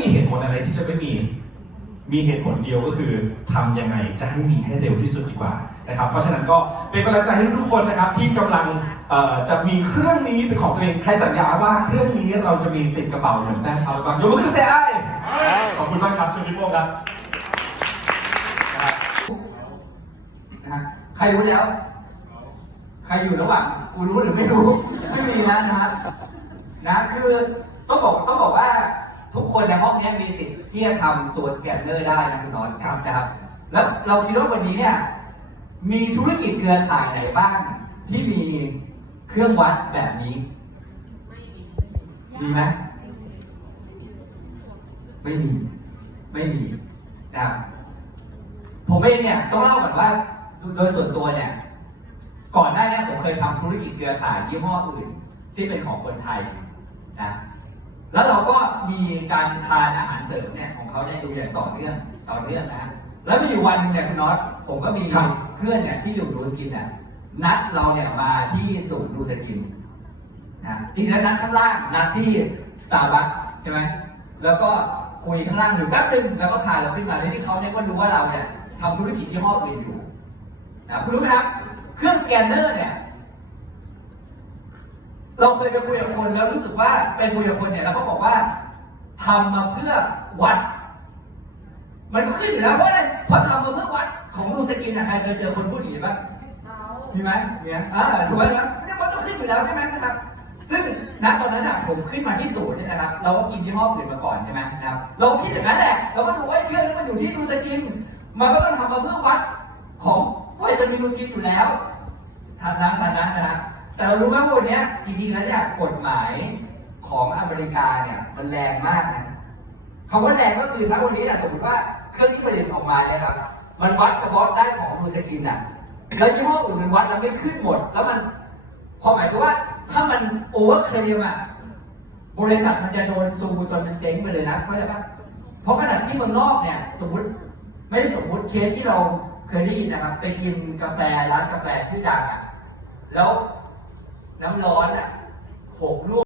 มีเหตุผลอะไรที่จะไม่มี มีเหตุผลเดียวก็คือทำยังไงจะให้มีให้เร็วที่สุดดีกว่านะครับ เพราะฉะนั้นก็เป็นกำลังใจให้ทุกคนนะครับที่กำลังเอ่อจะมีเครื่องนี้เป็นของตัวเอง ใครสัญญาว่าเครื่องนี้เราจะมีติดกระเป๋าเหมือนแป้งเขาบ้างยกมือขึ้นเสียไอ้ขอบคุณมากครับเชิญพี่โป้ครับนะฮะใครรู้แล้ว ใครอยู่ระหว่างกูรู้หรือไม่รู้ ไม่มีแล้วนะฮะนะคือต้องบอกต้องบอกว่า ทุกคนในห้องนี้มีสิทธิ์ที่จะทำตัวสแกนเนอร์ได้นะคุณน้อยครับนะครับ แล้วเราคิดว่าวันนี้เนี่ยมีธุรกิจเครือข่ายไหนบ้าง ที่มีเครื่องวัดแบบนี้ มีไหมไม่มี ไม่มีนะครับผมเองเนี่ยต้องเล่าก่อนว่าโดยส่วนตัวเนี่ย ก่อนหน้านี้ผมเคยทำธุรกิจเครือข่ายยี่ห้ออื่น ที่เป็นของคนไทยนะ แล้วเราก็มีการทานอาหารเสริมเนี่ยของเขาเนี่ยดูอย่างต่อเนื่องต่อเนื่องนะแล้วมีอยู่วันหนึงเนี่ยคุณน็อตผมก็มีครับเพื่อนเนี่ยที่อยู่ดูสกินเนี่ยนัดเราเนี่ยมาที่ศูนย์ดูสกินนะจริงๆแล้วนัดข้างล่างนัดที่สตาร์บัคใช่ไหมแล้วก็คุยข้างล่างอยู่แป๊บนึงแล้วก็พาเราขึ้นมาโดยที่เขาเนี่ยก็รู้ว่าเราเนี่ยทำธุรกิจยี่ห้ออื่นอยู่นะคุณรู้ไหมครับเครื่องสแกนเนอร์เนี่ย เราเคยไปคุยกับคนแล้วรู้สึกว่าไปคุยกับคนเนี่ยแล้วเขาบอกว่าทำมาเพื่อวัด มันก็ขึ้นอยู่แล้วเพราะอะไรเพราะทำมาเพื่อวัดของดูสกินนะใครเคยเจอคนพูดอย่างนี้บ้างมีไหมมีไหมอ่าถูกไหมครับเนี่ยมันต้องขึ้นอยู่แล้วใช่ไหมนะครับ ซึ่งณตอนนั้นอะผมขึ้นมาที่ศูนย์เนี่ยนะครับ เราก็กินยี่ห้ออื่นมาก่อนใช่ไหมนะครับ เราก็คิดอย่างนั้นแหละ เราก็ดูว่าไอ้เครื่องนี้มันอยู่ที่ดูสกิน มันก็ต้องทำมาเพื่อวัดของว่าจะมีดูสกินอยู่แล้วทันนะทันนะนะครับ แต่เรารู้ไหมว่าวันนี้จริงๆแล้วเนี่ยกฎหมายของอเมริกาเนี่ยมันแรงมากนะคำว่าแรงก็คือถ้าวันนี้นะสมมติว่าเครื่องที่ผลิตออกมาเนี่ยครับ มันวัดเฉพาะด้านของดูสกินอะแล้วยี่ห้ออื่นมันวัดแล้วไม่ขึ้นหมด แล้วมันความหมายคือว่าถ้ามันโอเวอร์เคลมอะบริษัทมันจะโดนซูจนมันเจ๊งไปเลยนะเข้าใจปะเพราะขนาดที่เมืองนอกเนี่ยสมมติไม่ได้สมมติเคสที่เราเคยได้ยินนะครับ ไปกินกาแฟร้านกาแฟชื่อดังอะแล้ว น้ำร้อนอะหกลูก